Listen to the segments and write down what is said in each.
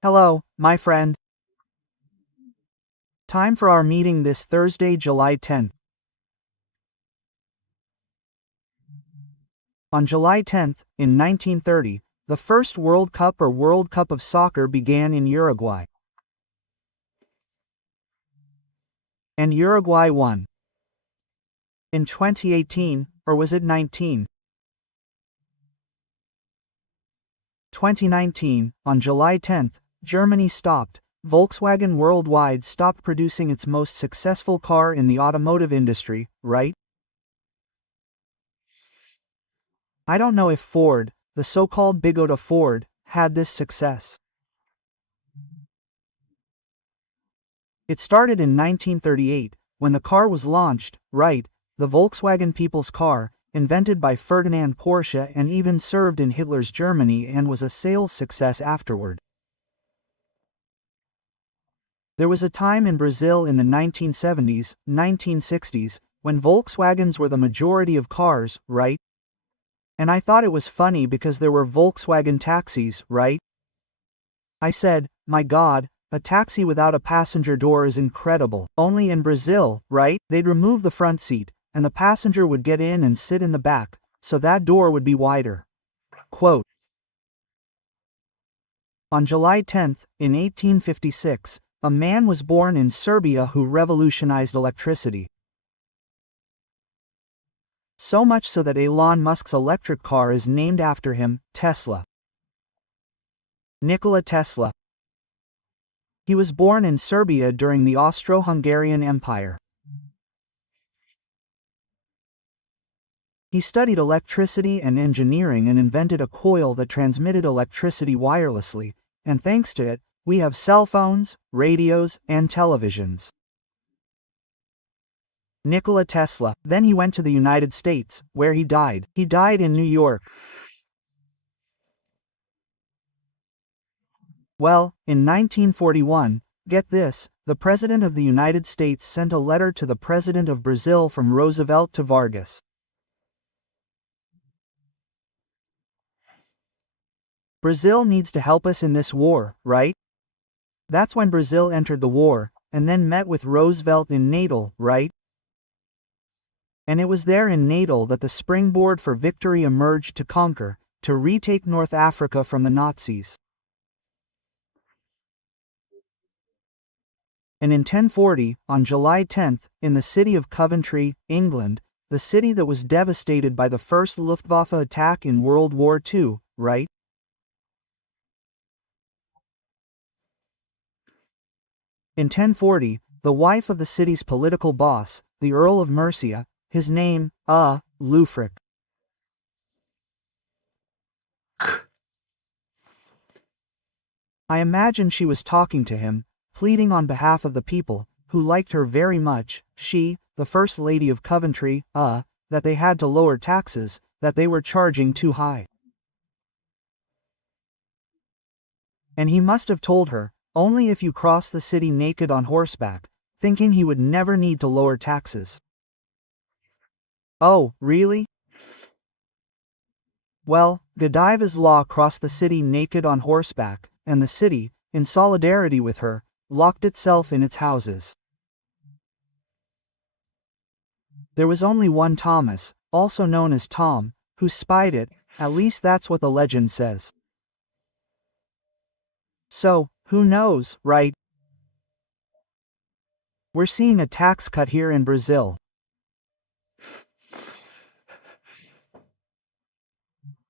Hello, my friend. Time for our meeting this Thursday, July 10th. On July 10th, in 1930, the first World Cup or World Cup of Soccer began in Uruguay. And Uruguay won. In 2018, or was it 2019, on July 10th, Germany stopped. Volkswagen worldwide stopped producing its most successful car in the automotive industry, right? I don't know if Ford, the so-called bigot of Ford, had this success. It started in 1938, when the car was launched, right, the Volkswagen People's Car, invented by Ferdinand Porsche and even served in Hitler's Germany and was a sales success afterward. There was a time in Brazil in the 1970s, 1960s, when Volkswagens were the majority of cars, right? And I thought it was funny because there were Volkswagen taxis, right? I said, my God, a taxi without a passenger door is incredible. Only in Brazil, right? They'd remove the front seat, and the passenger would get in and sit in the back, so that door would be wider. Quote, on July 10th, in 1856, a man was born in Serbia who revolutionized electricity. So much so that Elon Musk's electric car is named after him, Tesla. Nikola Tesla. He was born in Serbia during the Austro-Hungarian Empire. He studied electricity and engineering and invented a coil that transmitted electricity wirelessly, and thanks to it, we have cell phones, radios, and televisions. Nikola Tesla. Then he went to the United States, where he died. He died in New York. Well, in 1941, get this, the President of the United States sent a letter to the President of Brazil from Roosevelt to Vargas. Brazil needs to help us in this war, right? That's when Brazil entered the war, and then met with Roosevelt in Natal, right? And it was there in Natal that the springboard for victory emerged to conquer, to retake North Africa from the Nazis. And in 1040, on July 10th, in the city of Coventry, England, the city that was devastated by the first Luftwaffe attack in World War II, right? In 1040, the wife of the city's political boss, the Earl of Mercia, his name, Leufric. I imagine she was talking to him, pleading on behalf of the people, who liked her very much, she, the First Lady of Coventry, that they had to lower taxes, that they were charging too high. And he must have told her, only if you cross the city naked on horseback, thinking he would never need to lower taxes. Oh, really? Well, Godiva's law crossed the city naked on horseback, and the city, in solidarity with her, locked itself in its houses. There was only one Thomas, also known as Tom, who spied it, at least that's what the legend says. So, who knows, right? We're seeing a tax cut here in Brazil.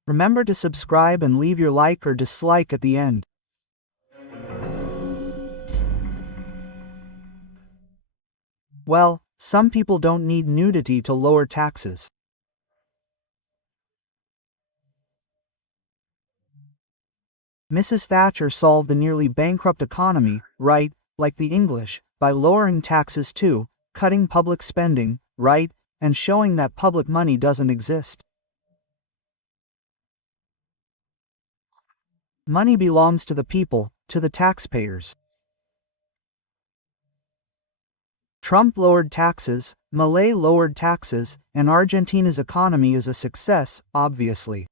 Remember to subscribe and leave your like or dislike at the end. Well, some people don't need nudity to lower taxes. Mrs. Thatcher solved the nearly bankrupt economy, right, like the English, by lowering taxes too, cutting public spending, right, and showing that public money doesn't exist. Money belongs to the people, to the taxpayers. Trump lowered taxes, Milei lowered taxes, and Argentina's economy is a success, obviously.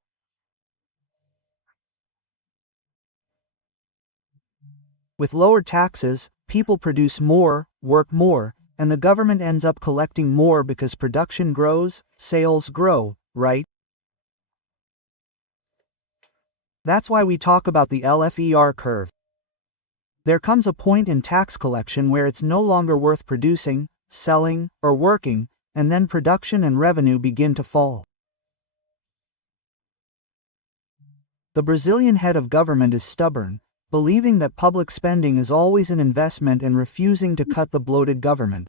With lower taxes, people produce more, work more, and the government ends up collecting more because production grows, sales grow, right? That's why we talk about the LFER curve. There comes a point in tax collection where it's no longer worth producing, selling, or working, and then production and revenue begin to fall. The Brazilian head of government is stubborn, believing that public spending is always an investment and refusing to cut the bloated government.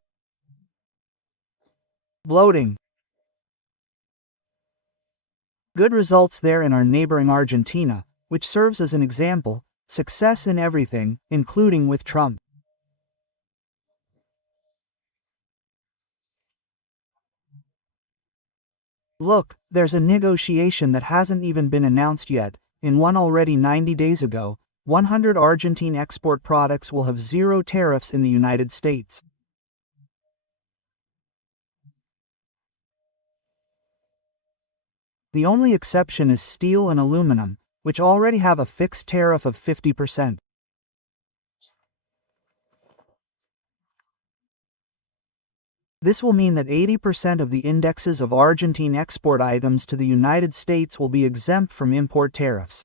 Bloating. Good results there in our neighboring Argentina, which serves as an example, success in everything, including with Trump. Look, there's a negotiation that hasn't even been announced yet. In one already 90 days ago, 100 Argentine export products will have zero tariffs in the United States. The only exception is steel and aluminum, which already have a fixed tariff of 50%. This will mean that 80% of the indexes of Argentine export items to the United States will be exempt from import tariffs.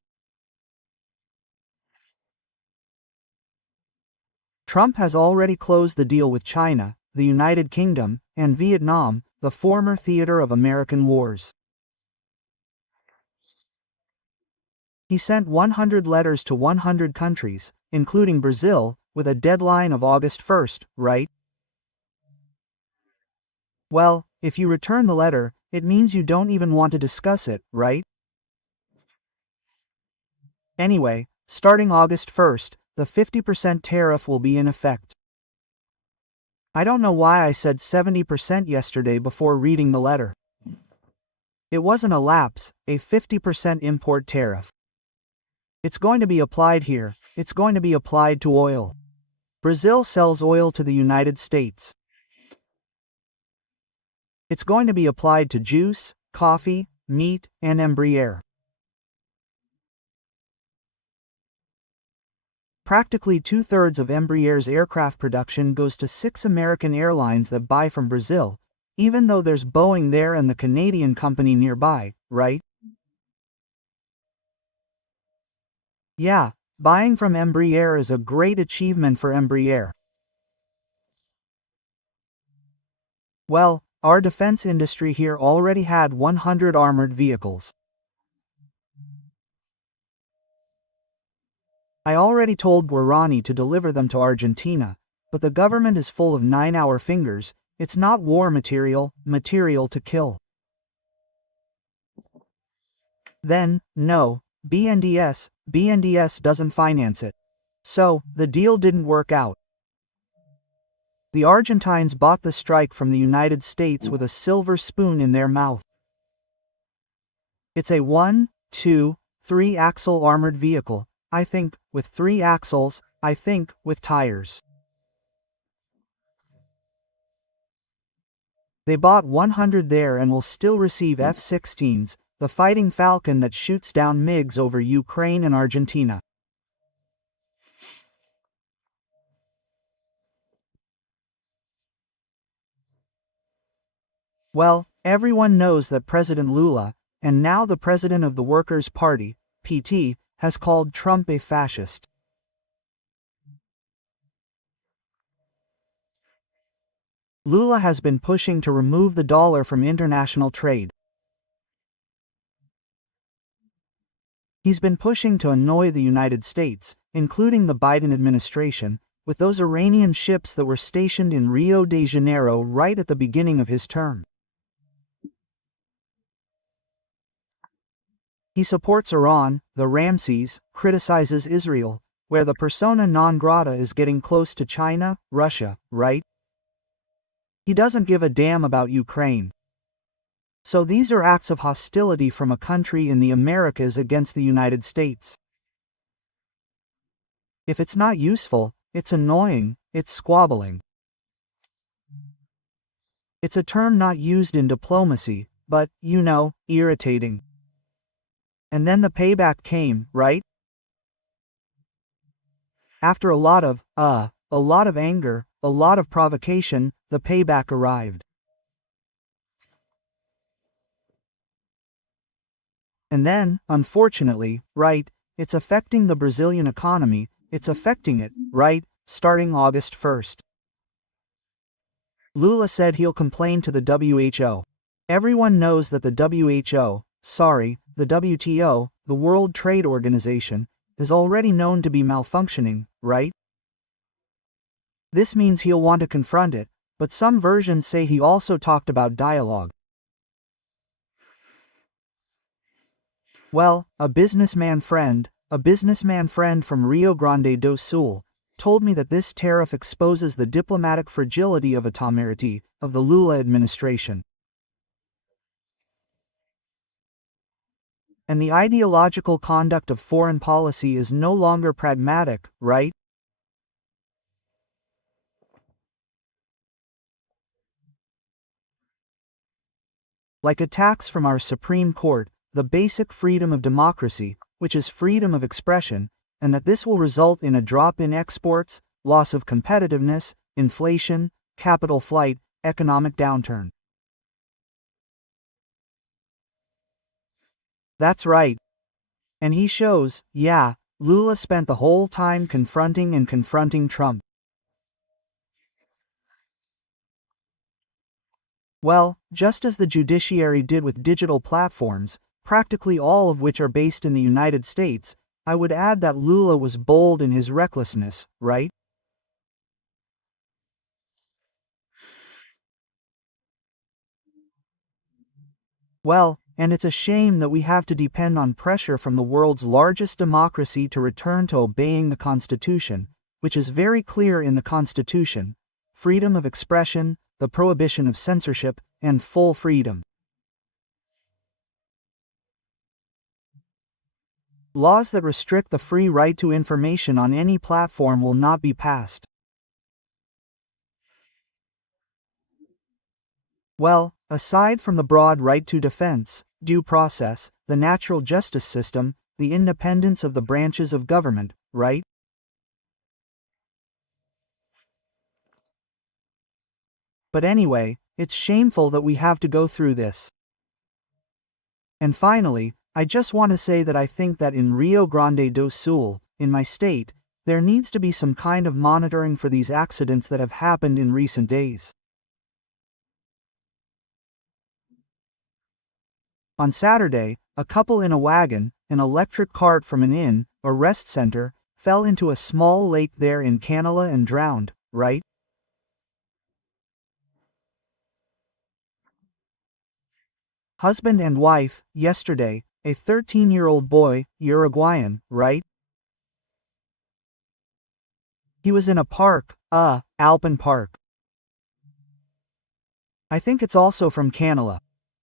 Trump has already closed the deal with China, the United Kingdom, and Vietnam, the former theater of American wars. He sent 100 letters to 100 countries, including Brazil, with a deadline of August 1st, right? Well, if you return the letter, it means you don't even want to discuss it, right? Anyway, starting August 1st, the 50% tariff will be in effect. I don't know why I said 70% yesterday before reading the letter. It wasn't a lapse, a 50% import tariff. It's going to be applied here, it's going to be applied to oil. Brazil sells oil to the United States. It's going to be applied to juice, coffee, meat, and Embraer. Practically 2/3 of Embraer's aircraft production goes to 6 American airlines that buy from Brazil, even though there's Boeing there and the Canadian company nearby, right? Yeah, buying from Embraer is a great achievement for Embraer. Well, our defense industry here already had 100 armored vehicles. I already told Guarani to deliver them to Argentina, but the government is full of 9-hour fingers. It's not war material, material to kill. Then, no, BNDES doesn't finance it. So, the deal didn't work out. The Argentines bought the strike from the United States with a silver spoon in their mouth. It's a 1, 2, 3-axle armored vehicle, I think, with 3 axles, I think, with tires. They bought 100 there and will still receive F-16s, the Fighting Falcon that shoots down MiGs over Ukraine and Argentina. Well, everyone knows that President Lula, and now the president of the Workers' Party, PT, has called Trump a fascist. Lula has been pushing to remove the dollar from international trade. He's been pushing to annoy the United States, including the Biden administration, with those Iranian ships that were stationed in Rio de Janeiro right at the beginning of his term. He supports Iran, the Ramses, criticizes Israel, where the persona non grata is getting close to China, Russia, right? He doesn't give a damn about Ukraine. So these are acts of hostility from a country in the Americas against the United States. If it's not useful, it's annoying, it's squabbling. It's a term not used in diplomacy, but, irritating. And then the payback came, right? After a lot of anger, a lot of provocation, the payback arrived. And then, unfortunately, right, it's affecting the Brazilian economy, it's affecting it, right, starting August 1st. Lula said he'll complain to the WHO. Everyone knows that the the WTO, the World Trade Organization, is already known to be malfunctioning, right? This means he'll want to confront it, but some versions say he also talked about dialogue. Well, a businessman friend from Rio Grande do Sul, told me that this tariff exposes the diplomatic fragility of Itamaraty, of the Lula administration. And the ideological conduct of foreign policy is no longer pragmatic, right? Like attacks from our Supreme Court, the basic freedom of democracy, which is freedom of expression, and that this will result in a drop in exports, loss of competitiveness, inflation, capital flight, economic downturn. That's right. And he shows, yeah, Lula spent the whole time confronting Trump. Well, just as the judiciary did with digital platforms, practically all of which are based in the United States, I would add that Lula was bold in his recklessness, right? Well, and it's a shame that we have to depend on pressure from the world's largest democracy to return to obeying the Constitution, which is very clear in the Constitution: freedom of expression, the prohibition of censorship, and full freedom. Laws that restrict the free right to information on any platform will not be passed. Well, aside from the broad right to defense, due process, the natural justice system, the independence of the branches of government, right? But anyway, it's shameful that we have to go through this. And finally, I just want to say that I think that in Rio Grande do Sul, in my state, there needs to be some kind of monitoring for these accidents that have happened in recent days. On Saturday, a couple in a wagon, an electric cart from an inn, or rest center, fell into a small lake there in Canela and drowned, right? Husband and wife, yesterday, a 13-year-old boy, Uruguayan, right? He was in a park, Alpine Park. I think it's also from Canela.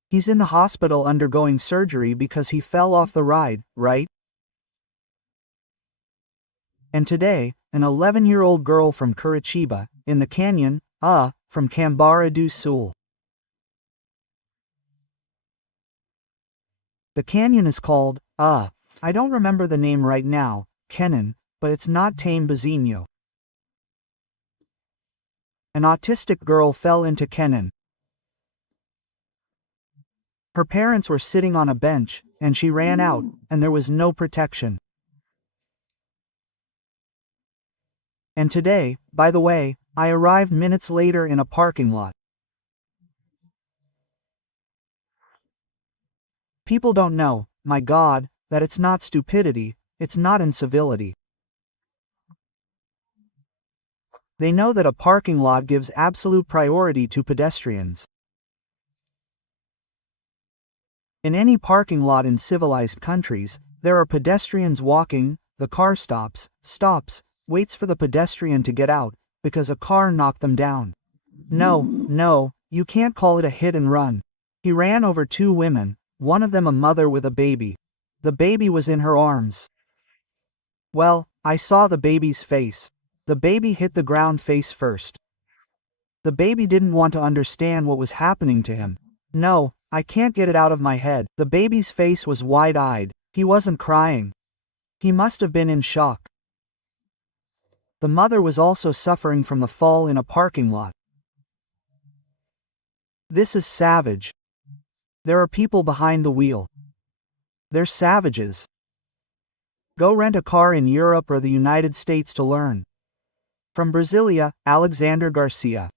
He's in the hospital undergoing surgery because he fell off the ride, right? And today, an 11-year-old girl from Curitiba, in the canyon, from Cambara do Sul. The canyon is called, I don't remember the name right now, Kenan, but it's not Tambazinho. An autistic girl fell into Kenan. Her parents were sitting on a bench, and she ran out, and there was no protection. And today, by the way, I arrived minutes later in a parking lot. People don't know, my God, that it's not stupidity, it's not incivility. They know that a parking lot gives absolute priority to pedestrians. In any parking lot in civilized countries, there are pedestrians walking, the car stops, waits for the pedestrian to get out, because a car knocked them down. No, you can't call it a hit and run. He ran over two women, one of them a mother with a baby. The baby was in her arms. Well, I saw the baby's face. The baby hit the ground face first. The baby didn't want to understand what was happening to him. No, I can't get it out of my head. The baby's face was wide-eyed. He wasn't crying. He must have been in shock. The mother was also suffering from the fall in a parking lot. This is savage. There are people behind the wheel. They're savages. Go rent a car in Europe or the United States to learn. From Brasilia, Alexandre Garcia.